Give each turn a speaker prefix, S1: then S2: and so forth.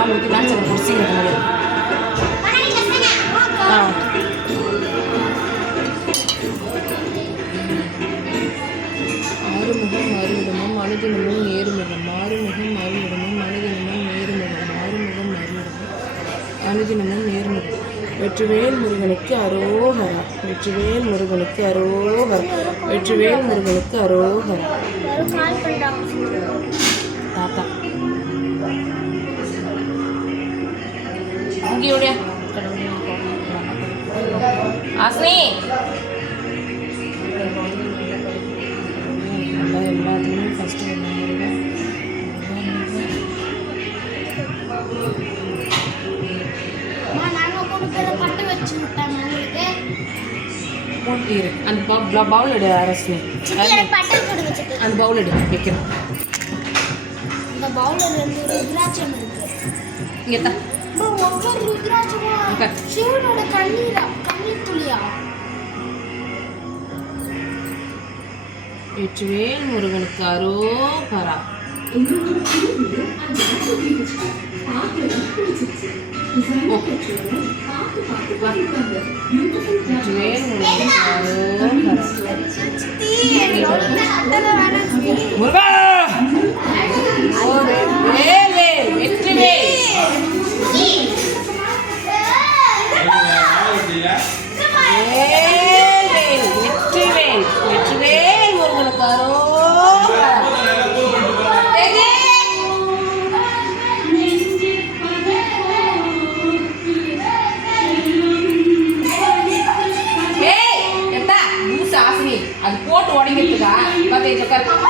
S1: நான் ಊಟಿ ನಾನು ಸ್ವಲ್ಪ ಕುಡಿಸಿದ್ರೆ ನನಗೆ ಹಾಂ ஆறுமுகம் மறுமுகமும் அணுதினமும் நேர்முகம்.
S2: ஆறுமுகம் மறுமுகமும் அணுதினமும்
S1: நேர்முகம். ஆறுமுகம் மறுமுகம். அணுதினமும் நேர்முகம். வெற்றிவேல்
S2: முருகனுக்கு அரோகரா. வெற்றிவேல் முருகனுக்கு அரோகரா. வெற்றிவேல் முருகனுக்கு அரோகரா. தாத்தா. பேரும் பட்டு வச்சு விட்டாங்க உங்களுக்கு
S1: இரு. அந்த பவு பவுல் எடு அரசு
S2: எனக்கு பட்டு போட்டு வச்சுட்டு
S1: அந்த பவுல் எடு வைக்கிறேன்.
S2: இந்த பவுலில் ரெண்டு ருத்ராட்சம் இருக்கு.
S1: இங்கே தான்
S2: அம்மா, ஒவ்வொரு ருத்ராட்சமும். சிவனோட கண்ணீரா? கண்ணீர் துளியா?
S1: வெற்றிவேல் முருகனுக்கு அரோகரா. வெற்றிவேல்
S2: Ricardo.